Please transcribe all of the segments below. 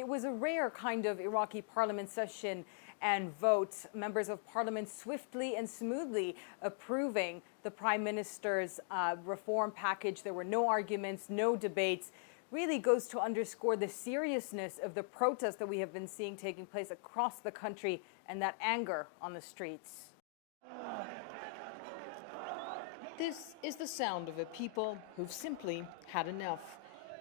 It was a rare kind of Iraqi parliament session and vote. Members of parliament swiftly and smoothly approving the prime minister's reform package. There were no arguments, no debates. Really goes to underscore the seriousness of the protests that we have been seeing taking place across the country and that anger on the streets. This is the sound of a people who've simply had enough.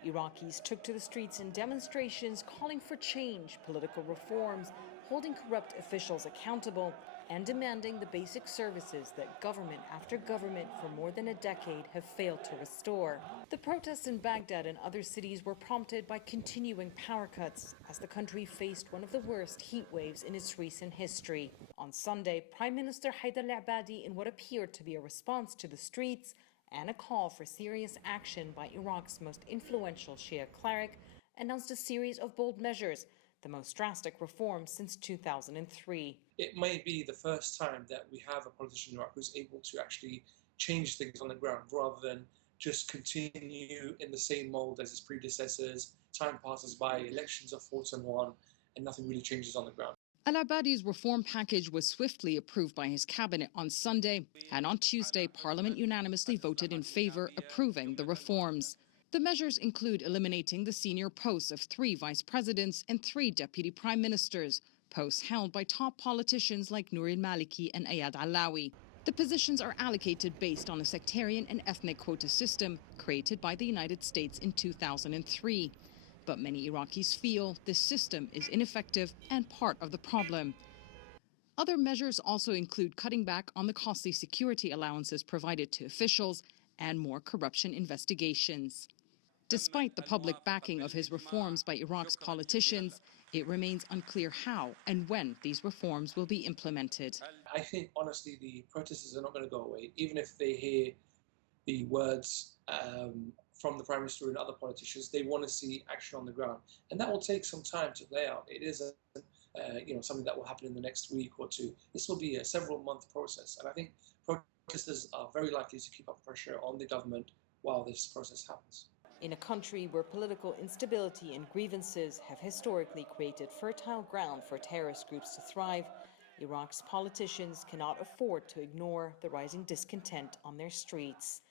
Iraqis took to the streets in demonstrations calling for change, political reforms, holding corrupt officials accountable, and demanding the basic services that government after government for more than a decade have failed to restore. The protests in Baghdad and other cities were prompted by continuing power cuts as the country faced one of the worst heat waves in its recent history. On Sunday, Prime Minister Haider al-Abadi, in what appeared to be a response to the streets and a call for serious action by Iraq's most influential Shia cleric, announced a series of bold measures, the most drastic reforms since 2003. It may be the first time that we have a politician in Iraq who's able to actually change things on the ground rather than just continue in the same mold as his predecessors. Time passes by, elections are fought and won, and nothing really changes on the ground. Al-Abadi's reform package was swiftly approved by his cabinet on Sunday, and on Tuesday, Parliament unanimously voted in favour, approving the reforms. The measures include eliminating the senior posts of 3 vice presidents and 3 deputy prime ministers, posts held by top politicians like Nouri al-Maliki and Ayad Alawi. The positions are allocated based on a sectarian and ethnic quota system created by the United States in 2003. But many Iraqis feel this system is ineffective and part of the problem. Other measures also include cutting back on the costly security allowances provided to officials and more corruption investigations. Despite the public backing of his reforms by Iraq's politicians, it remains unclear how and when these reforms will be implemented. I think, honestly, the protesters are not going to go away, even if they hear the words from the Prime Minister and other politicians. They want to see action on the ground. And that will take some time to play out. It is something that will happen in the next week or two. This will be a several-month process. And I think protesters are very likely to keep up pressure on the government while this process happens. In a country where political instability and grievances have historically created fertile ground for terrorist groups to thrive, Iraq's politicians cannot afford to ignore the rising discontent on their streets.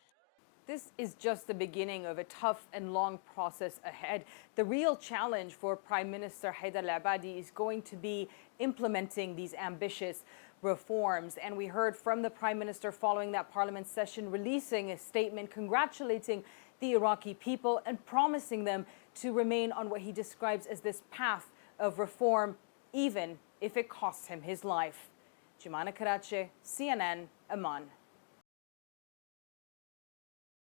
This is just the beginning of a tough and long process ahead. The real challenge for Prime Minister Haider al-Abadi is going to be implementing these ambitious reforms. And we heard from the Prime Minister following that Parliament session, releasing a statement congratulating the Iraqi people and promising them to remain on what he describes as this path of reform, even if it costs him his life. Jomana, Karadsheh, CNN, Amman.